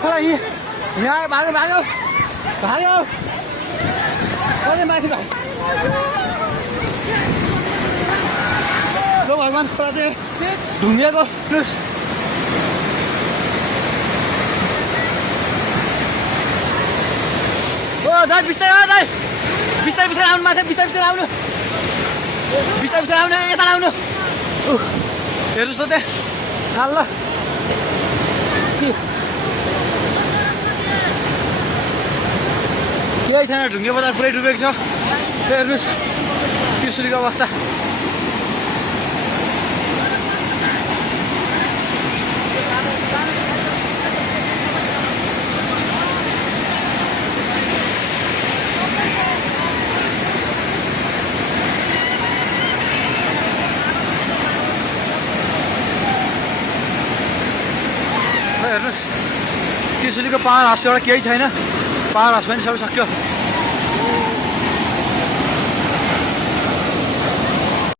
खोला यहाँ भाग्यो भाग्यो भाग्यो माथि भाइ भगवान् खोला चाहिँ ढुङ्गेको प्लस ओ दाइ बिस्तारै दाइ बिस्तारै बिस्तारै आउनु माथि बिस्तारै बिस्तारै आउनु बिस्तारै बिस्तारै आउनु यता आउनु हेर्नुहोस् त त्यहाँ छाल ल केही छैन ढुङ्गे बजार पुरै डुबेको छ हेर्नुहोस् त्रिशुलीको अवस्था हेर्नुहोस् त्रिशुलीको पाहाड हाउसबाट केही छैन पाहाड हाउस पनि सबै सक्यो